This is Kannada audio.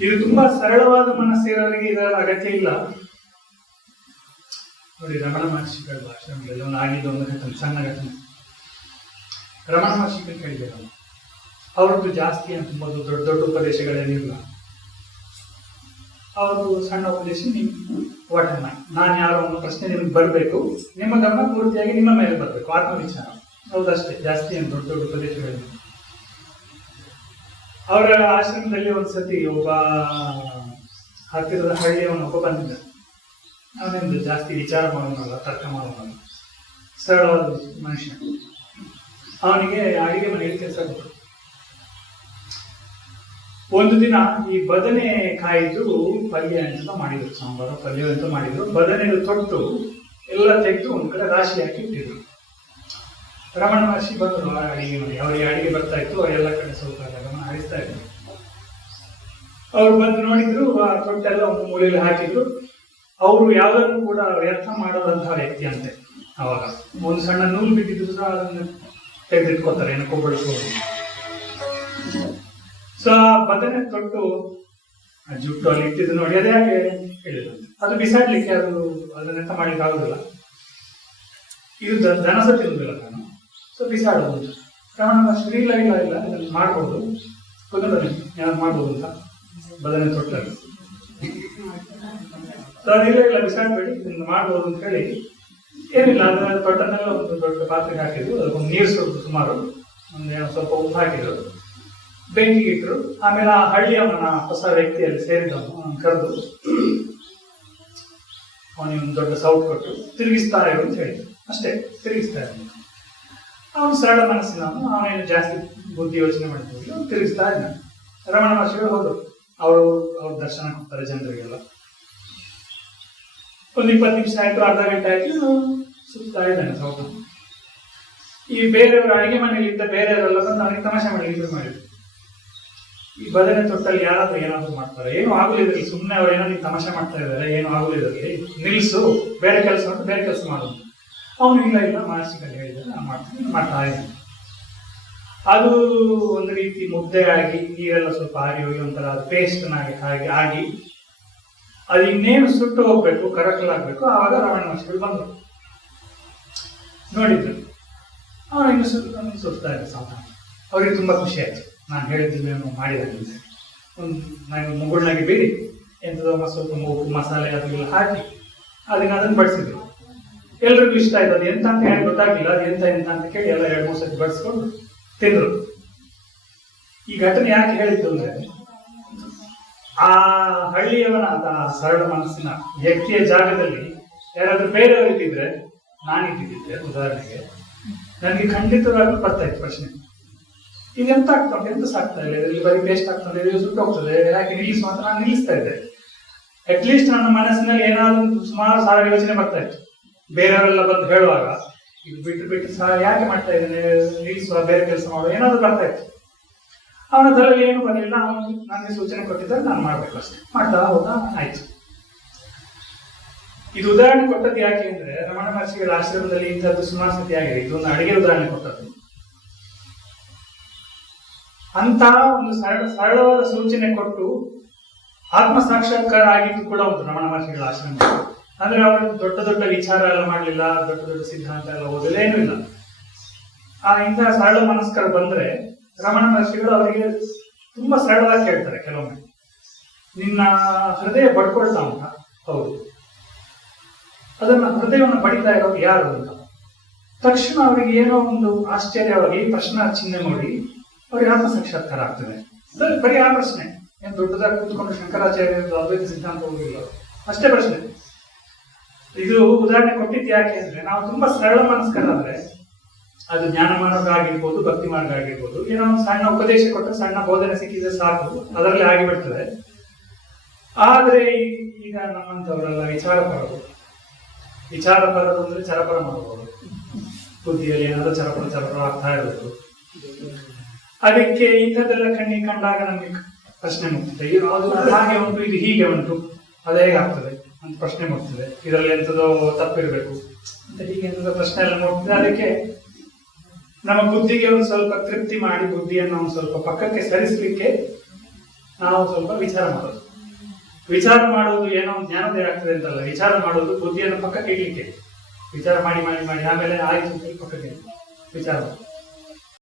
ಇದು ತುಂಬಾ ಸರಳವಾದ ಮನಸ್ಸಿರೋರಿಗೆ ಇದರ ಅಗತ್ಯ ಇಲ್ಲ. ನೋಡಿ, ರಮಣ ಮಹರ್ಷಿಗಳ ಭಾಷಣಗಳೆಲ್ಲ ಒಂದು ಆಗಿದ್ದು ಒಂದು ಘಟನೆ ಸಣ್ಣ ಘಟನೆ ರಮಣ ಮಹರ್ಷಿಗಳು ಕೇಳಿದ್ದೀರಲ್ಲ ಅವ್ರದ್ದು ಜಾಸ್ತಿ ಅಂತ ತುಂಬ ದೊಡ್ಡ ದೊಡ್ಡ ಉಪದೇಶಗಳೇನಿಲ್ಲ ಅವರು ಸಣ್ಣ ಉಪದೇಶ ನೀವು ಒಟ್ಟನ ನಾನು ಯಾರೋ ಒಂದು ಪ್ರಶ್ನೆ ನಿಮ್ಗೆ ಬರಬೇಕು. ನಿಮ್ಮ ಗಮನ ಪೂರ್ತಿಯಾಗಿ ನಿಮ್ಮ ಮೇಲೆ ಬರಬೇಕು. ಆತ್ಮವಿಚಾರ. ಹೌದಷ್ಟೇ ಜಾಸ್ತಿ ಅಂತ ದೊಡ್ಡ ದೊಡ್ಡ ಉಪದೇಶಗಳಿಲ್ಲ ಅವರ ಆಶ್ರಮದಲ್ಲಿ ಒಂದ್ಸತಿ ಒಬ್ಬ ಹತ್ತಿರದ ಹಳ್ಳಿಯ ಒಬ್ಬ ಬಂದಿದ್ದ. ಅವನಿಂದ ಜಾಸ್ತಿ ವಿಚಾರ ಮಾಡೋನಲ್ಲ ತರ್ಕ ಮಾಡೋನಲ್ಲ ಸರಳವಾದ ಮನುಷ್ಯ. ಅವನಿಗೆ ಅಡಿಗೆ ಮನೆಯಲ್ಲಿ ಕೆಲಸ ಕೊಟ್ಟರು ಒಂದು ದಿನ ಈ ಬದನೆ ಕಾಯಿದು ಪಲ್ಯ ಅಂತ ಮಾಡಿದ್ರು, ಸಾಂಬಾರು, ಪಲ್ಯ ಅಂತ ಮಾಡಿದ್ರು. ಬದನೆ ತೊಟ್ಟು ಎಲ್ಲ ತೆಗೆದು ಒಂದು ಕಡೆ ರಾಶಿ ಹಾಕಿ ಇಟ್ಟಿದ್ರು. ರಮಣ ಮಹರ್ಷಿ ಬಂದರು ಅಡಿಗೆ ಮನೆ ಅವರಿಗೆ ಅಡಿಗೆ ಬರ್ತಾ ಇತ್ತು ಎಲ್ಲ ಕಡೆ ಸ್ವಲ್ಪ ಗಮನ ಹರಿಸ್ತಾ ಇದ್ರು ಅವ್ರು ಬಂದು ನೋಡಿದ್ರು, ಆ ತೊಟ್ಟೆಲ್ಲ ಒಂದು ಮೂಲೆಯಲ್ಲಿ ಹಾಕಿದ್ರು. ಅವರು ಯಾವುದನ್ನು ಕೂಡ ವ್ಯರ್ಥ ಮಾಡದಂತಹ ವ್ಯಕ್ತಿ ಅಂತೆ ಅವಾಗ. ಒಂದು ಸಣ್ಣ ನೂಲು ಬಿದ್ದಿದ್ರು ಸಹ ಅದನ್ನು ತೆಗೆದಿಟ್ಕೋತಾರೆ ಏನಕ್ಕೋ ಬಳಸ್ಬೋದು. ಸೊ ಆ ಬದನೆ ತೊಟ್ಟು ಆ ಜುಟ್ಟು ಅಲ್ಲಿ ಇಟ್ಟಿದ್ದು ನೋಡಿ, ಅದೇ ಹಾಗೆ ಹೇಳಿದ್ರು. ಅದು ಬಿಸಾಡ್ಲಿಕ್ಕೆ ಅದು ಅದನ್ನೆಂತ ಮಾಡ್ಲಿಕ್ಕೆ ಆಗುದಿಲ್ಲ. ಇದು ದನಸ ತಿನ್ನುವುದಿಲ್ಲ ನಾನು ಸೊ ಬಿಸಾಡಬಹುದು. ಕಾರಣ ಇಲ್ಲ ಇಲ್ಲ ಇಲ್ಲ, ಇದನ್ನು ಮಾಡ್ಬೋದು. ಗೊತ್ತಿಲ್ಲ ಏನಾದ್ರು ಮಾಡ್ಬೋದು ಅಂತ? ಬದನೆ ತೊಟ್ಟಲ್ಲಿ ಸರ್, ಇಲ್ಲ ಇಲ್ಲ ಬಿಸಾಡ್ಬೇಡಿ ಇದನ್ನು ಮಾಡ್ಬೋದು ಅಂತ ಹೇಳಿ. ಏನಿಲ್ಲ ಅದನ್ನ ತೊಟ್ಟನ್ನೆಲ್ಲ ಒಂದು ದೊಡ್ಡ ಪಾತ್ರೆಗೆ ಹಾಕಿದ್ರು. ಅದಕ್ಕೊಂದು ನೀರು ಸ್ವಲ್ಪ ಸುಮಾರು. ಒಂದು ಸ್ವಲ್ಪ ಉಪ್ಪು ಹಾಕಿದ್ರು. ಬೆಂಕಿಗೆ ಇಟ್ರು. ಆಮೇಲೆ ಆ ಹಳ್ಳಿಯವನ ಹೊಸ ವ್ಯಕ್ತಿಯಲ್ಲಿ ಸೇರಿದವನು. ಕರೆದು ಅವನಿಗೆ ಒಂದು ದೊಡ್ಡ ಸೌಟ್ ಕೊಟ್ಟು ತಿರುಗಿಸ್ತಾ ಇರು ಅಂತ ಹೇಳಿದ್ರು. ಅಷ್ಟೇ ತಿರುಗಿಸ್ತಾ ಇರು ಅವನು ಸರಳ ಮನಸ್ಸಿನವನು. ಅವನೇನು ಜಾಸ್ತಿ ಬುದ್ಧಿ ಯೋಚನೆ ಮಾಡ್ತೀವಿ. ತಿರುಗಿಸ್ತಾ ಇದ್ದ ರಮಣ ಮಹರ್ಷಿಗಳು ಹೋದ್ರು ಅವರು ಅವ್ರ ದರ್ಶನ ಕೊಡ್ತಾರೆ ಜನರಿಗೆಲ್ಲ. ಒಂದು ಇಪ್ಪತ್ತು ನಿಮಿಷ ಆಯ್ತು, ಅರ್ಧ ಗಂಟೆ ಆಯ್ತು ಸುತ್ತಾ ಇದ್ದಾನೆ ಸೌಟ ಈ ಬೇರೆಯವರು ಅಡಿಗೆ ಮನೆಯಲ್ಲಿದ್ದ ಬೇರೆಯವರೆಲ್ಲ ಬಂದು ಅವನಿಗೆ ತಮಾಷೆ ಮಾಡಿ ಇದ್ರು ಮಾಡಿದ್ರು. ಈ ಬದನೆ ತೊಟ್ಟಲ್ಲಿ ಯಾರಾದ್ರೂ ಏನಾದ್ರು ಮಾಡ್ತಾರೆ. ಏನು ಆಗುಲಿದ್ರಲ್ಲಿ ಸುಮ್ಮನೆ ಅವ್ರು ಏನೋ ನೀನು ತಮಾಷೆ ಮಾಡ್ತಾ ಇದ್ದಾರೆ, ಏನು ಆಗುಲಿದ್ರಲ್ಲಿ ನಿಲ್ಲಿಸು, ಬೇರೆ ಕೆಲಸ ಅಂತ ಬೇರೆ ಕೆಲಸ ಮಾಡು ಅವನು ಇಲ್ಲ ಇಲ್ಲ ಮನಸ್ಸಿನಲ್ಲಿ ಹೇಳಿದ್ರೆ ನಾನು ಮಾಡ್ತೀನಿ, ಮಾಡ್ತಾ ಇದ್ದೀನಿ. ಅದು ಒಂದು ರೀತಿ ಮುದ್ದೆ ಆಗಿ ನೀರೆಲ್ಲ ಸ್ವಲ್ಪ ಹಾರಿ ಹೋಗಿ ಒಂಥರ ಪೇಸ್ಟ್ನಾಗಿ ಹಾಗೆ ಆಗಿ ಅದು ಇನ್ನೇನು ಸುಟ್ಟು ಹೋಗ್ಬೇಕು, ಕರಕಲಾಗ್ಬೇಕು, ಆವಾಗ ರಮಣ ಮಹರ್ಷಿಗಳು ಬಂದರು ನೋಡಿದ್ರು. ಇನ್ನು ಸುತ್ತ ಸುತ್ತಾ ಇದ್ದ ಸಾಮಾನ್ಯ. ಅವ್ರಿಗೆ ತುಂಬ ಖುಷಿ ಆಯ್ತು. ನಾನು ಹೇಳಿದ್ದನ್ನು ಮಾಡಿದಂತೆ ಒಂದು ನನಗೆ ಮುಗುಳ್ನಾಗಿ ಬೇಡಿ. ಎಂಥದೋ ಸ್ವಲ್ಪ ಉಪ್ಪು ಮಸಾಲೆ ಅದೆಲ್ಲ ಹಾಕಿ ಅದನ್ನ ಅದನ್ನು ಬಡಿಸಿದ್ರು. ಎಲ್ರಿಗೂ ಇಷ್ಟ ಆಯ್ತು. ಅದು ಎಂತ ಅಂತ ಹೇಳಿ ಗೊತ್ತಾಗ್ಲಿಲ್ಲ. ಅದು ಎಂತ ಎಂತ ಅಂತ ಕೇಳಿ ಎಲ್ಲ ಎರಡು ಮೂರು ಸತಿ ಬಡಿಸ್ಕೊಂಡು ತಿಂದ್ರು. ಈ ಘಟನೆ ಯಾಕೆ ಹೇಳಿದ್ದು ಅಂದ್ರೆ, ಆ ಹಳ್ಳಿಯವನ ಅಂತ ಸರಳ ಮನಸ್ಸಿನ ವ್ಯಕ್ತಿಯ ಜಾಗದಲ್ಲಿ ಯಾರಾದರೂ ಬೇರೆಯವರು ಇದ್ದಿದ್ರೆ ನಾನು ಇದ್ದಿದ್ದೆ, ಉದಾಹರಣೆಗೆ. ನನಗೆ ಖಂಡಿತವಾಗ್ಲೂ ಬರ್ತಾ ಇತ್ತು ಪ್ರಶ್ನೆ. ಇದೆಂತ ಆಗ್ತಾ ಉಂಟು ಎಂತ ಸಾಕ್ತಾ ಇಲ್ಲ ಇದರಲ್ಲಿ ಬರೀ ಪೇಸ್ಟ್ ಆಗ್ತದೆ ಇದು ಸುಟ್ಟು ಹೋಗ್ತದೆ ಯಾಕೆ ನಿಲ್ಲಿಸು ಮಾತ್ರ ನಾನು ನಿಲ್ಲಿಸ್ತಾ ಇದ್ದೆ. ಅಟ್ಲೀಸ್ಟ್ ನನ್ನ ಮನಸ್ಸಿನಲ್ಲಿ ಏನಾದ್ರೂ ಸುಮಾರು ಸಾವಿರ ಯೋಚನೆ ಬರ್ತಾ ಇತ್ತು. ಬೇರೆಯವರೆಲ್ಲ ಬಂದು ಹೇಳುವಾಗ ಇದು ಬಿಟ್ಟು ಬಿಟ್ಟು ಸಹ ಯಾಕೆ ಮಾಡ್ತಾ ಇದ್ದಾನೆ? ನಿಲ್ಲಿಸುವ ಬೇರೆ ಕೆಲಸ ಮಾಡುವ ಏನಾದ್ರು ಬರ್ತಾ ಇತ್ತು. ಅವನ ತಲೆಯಲ್ಲಿ ಏನು ಬರಲಿಲ್ಲ ಅವನು ನನಗೆ ಸೂಚನೆ ಕೊಟ್ಟಿದ್ದರೆ ನಾನು ಮಾಡ್ಬೇಕು ಅಷ್ಟೇ. ಮಾಡ್ತಾ ಹೋದ ಆಯ್ತು. ಇದು ಉದಾಹರಣೆ ಕೊಟ್ಟದ್ದು ಯಾಕೆ ಅಂದ್ರೆ, ರಮಣ ಮಹರ್ಷಿಗಳ ಆಶ್ರಮದಲ್ಲಿ ಇಂಥದ್ದು ಸುಮಾರು ಸತಿ ಆಗಿದೆ ಇದೊಂದು ಅಡಿಗೆ ಉದಾಹರಣೆ ಕೊಟ್ಟದ್ದು. ಅಂತ ಒಂದು ಸರಳ, ಸರಳವಾದ ಸೂಚನೆ ಕೊಟ್ಟು ಆತ್ಮ ಸಾಕ್ಷಾತ್ಕಾರ ಆಗಿದ್ದು ಕೂಡ ಒಂದು ರಮಣ ಮಹರ್ಷಿಗಳ ಆಶ್ರಮ ಅಂದ್ರೆ ಅವರು ದೊಡ್ಡ ದೊಡ್ಡ ವಿಚಾರ ಎಲ್ಲ ಮಾಡಲಿಲ್ಲ, ದೊಡ್ಡ ದೊಡ್ಡ ಸಿದ್ಧಾಂತ ಎಲ್ಲ ಓದಲೇನೂ ಇಲ್ಲ. ಆ ಇಂತಹ ಸರಳ ಮನಸ್ಕರು ಬಂದ್ರೆ ರಮಣ ಮಹರ್ಷಿಗಳು ಅವರಿಗೆ ತುಂಬಾ ಸರಳವಾಗಿ ಕೇಳ್ತಾರೆ ಕೆಲವೊಮ್ಮೆ. ನಿನ್ನ ಹೃದಯ ಬಡ್ಕೊಳ್ತಾ ಅಂತ ಹೌದು. ಅದನ್ನ ಹೃದಯವನ್ನು ಬಡಿತಾ ಇರೋದು ಯಾರು ಅಂತ. ತಕ್ಷಣ ಅವರಿಗೆ ಏನೋ ಒಂದು ಆಶ್ಚರ್ಯವಾಗಿ ಪ್ರಶ್ನೆ ಚಿಹ್ನೆ ನೋಡಿ ಅವ್ರಿಗೆ ಆತ್ಮ ಸಾಕ್ಷಾತ್ಕಾರ ಆಗ್ತದೆ ಬರೀ ಆ ಪ್ರಶ್ನೆ. ಏನು ದೊಡ್ಡದಾಗಿ ಕೂತ್ಕೊಂಡು ಶಂಕರಾಚಾರ್ಯ ಅದ್ವೈತ ಸಿದ್ಧಾಂತ ಹೋಗಿಲ್ಲ ಅಷ್ಟೇ ಪ್ರಶ್ನೆ. ಇದು ಉದಾಹರಣೆ ಕೊಟ್ಟಿದ್ದು ಯಾಕೆ ಅಂದ್ರೆ, ನಾವು ತುಂಬಾ ಸರಳ ಮನಸ್ಕರಾದ್ರೆ ಅದು ಜ್ಞಾನ ಮಾರ್ಗ ಆಗಿರ್ಬೋದು ಭಕ್ತಿ ಮಾರ್ಗ ಆಗಿರ್ಬೋದು ಏನೋ ಒಂದು ಸಣ್ಣ ಉಪದೇಶ ಕೊಟ್ಟರೆ ಸಣ್ಣ ಬೋಧನೆ ಸಿಕ್ಕಿದ್ರೆ ಸಾಕು, ಅದರಲ್ಲಿ ಆಗಿಬಿಡ್ತದೆ ಆದ್ರೆ ಈಗ ನಮ್ಮಂತವರೆಲ್ಲ ವಿಚಾರ ಪರರು. ವಿಚಾರ ಪರದು ಅಂದ್ರೆ ಚರಪರ ಮಾಡಬಹುದು ಬುದ್ಧಿಯಲ್ಲಿ ಏನಾದ್ರೂ ಚರಪರ ಚರಪರ ಆಗ್ತಾ ಇರೋದು. ಅದಕ್ಕೆ ಇಂಥದ್ದೆಲ್ಲ ಕಣ್ಣಿಗೆ ಕಂಡಾಗ ನಮಗೆ ಪ್ರಶ್ನೆ ಮುಗ್ತದೆ. ಅದು ಹಾಗೆ ಉಂಟು, ಇದು ಹೀಗೆ ಉಂಟು, ಅದು ಹೇಗೆ ಅಂತ ಪ್ರಶ್ನೆ ಮುಗ್ತದೆ ಇದರಲ್ಲಿ ಎಂಥದೋ ತಪ್ಪಿರಬೇಕು. ಅಂತ ಹೀಗೆ ಎಂಥದೋ ಪ್ರಶ್ನೆ ಎಲ್ಲ ಮುಗ್ತದೆ ಅದಕ್ಕೆ ನಮ್ಮ ಬುದ್ಧಿಗೆ ಒಂದು ಸ್ವಲ್ಪ ತೃಪ್ತಿ ಮಾಡಿ ಬುದ್ಧಿಯನ್ನು ಒಂದು ಸ್ವಲ್ಪ ಪಕ್ಕಕ್ಕೆ ಸರಿಸಲಿಕ್ಕೆ ನಾವು ಸ್ವಲ್ಪ ವಿಚಾರ ಮಾಡೋದು. ವಿಚಾರ ಮಾಡುವುದು ಏನೋ ಜ್ಞಾನದೇ ಆಗ್ತದೆ ಅಂತಲ್ಲ. ವಿಚಾರ ಮಾಡೋದು ಬುದ್ಧಿಯನ್ನು ಪಕ್ಕಕ್ಕೆ ಇಡಲಿಕ್ಕೆ. ವಿಚಾರ ಮಾಡಿ ಮಾಡಿ ಮಾಡಿ. ಆಮೇಲೆ ಆಯ್ತು ಪಕ್ಕಕ್ಕೆ ವಿಚಾರ. ಮಾಡಿ